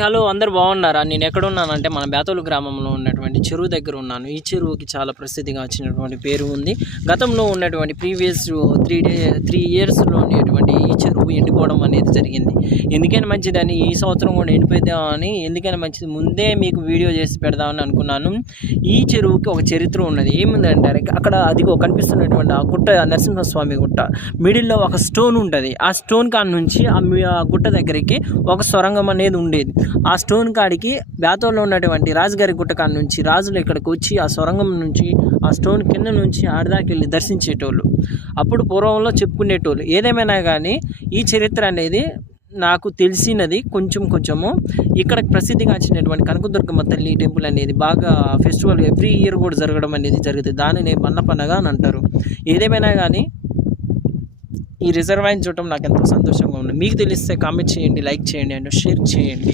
Hello అందరు బాగున్నారా? నేను ఎక్కడున్నానంటే మన బేతోలు గ్రామంలో ఉన్నటువంటి చెరువు దగ్గర ఉన్నాను. ఈ చెరువుకి చాలా ప్రసిద్ధిగా వచ్చినటువంటి పేరు ఉంది. గతంలో ఉన్నటువంటి ప్రీవియస్ 3 ఇయర్స్లో ఉండేటువంటి ఈ చెరువు ఎండిపోవడం అనేది జరిగింది. ఎందుకైనా మంచిదని ఈ సంవత్సరం కూడా ఎండిపోద్దామని, ఎందుకైనా మంచిది ముందే మీకు వీడియో చేసి పెడదామని అనుకున్నాను. ఈ చెరువుకి ఒక చరిత్ర ఉన్నది. ఏముందంటే అక్కడ అదిగో కనిపిస్తున్నటువంటి ఆ గుట్ట, నరసింహస్వామి గుట్ట మిడిల్లో ఒక స్టోన్ ఉంటుంది. ఆ స్టోన్ కాడ నుంచి ఆ గుట్ట దగ్గరికి ఒక సొరంగం అనేది ఉండేది. ఆ స్టోన్ కాడికి బేతోల్లో ఉన్నటువంటి రాజుగారి గుట్ట కాడ నుంచి రాజులు ఇక్కడికి వచ్చి ఆ సొరంగం నుంచి ఆ స్టోన్ కింద నుంచి ఆడదాకి వెళ్ళి దర్శించేటోళ్ళు. అప్పుడు పూర్వంలో చెప్పుకునేటోళ్ళు. ఏదేమైనా కానీ ఈ చరిత్ర అనేది నాకు తెలిసినది కొంచెము. ఇక్కడ ప్రసిద్ధిగా వచ్చినటువంటి కనకదుర్గమ్మ తల్లి టెంపుల్ అనేది బాగా ఫెస్టివల్ ఎవ్రీ ఇయర్ కూడా జరగడం అనేది జరుగుతుంది. దానిని బండ్ల పండగ అని అంటారు. ఏదేమైనా కానీ ఈ రిజర్వాయర్ చూడటం నాకు ఎంతో సంతోషంగా ఉంది. మీకు తెలిస్తే కామెంట్ చేయండి, లైక్ చేయండి అండ్ షేర్ చేయండి.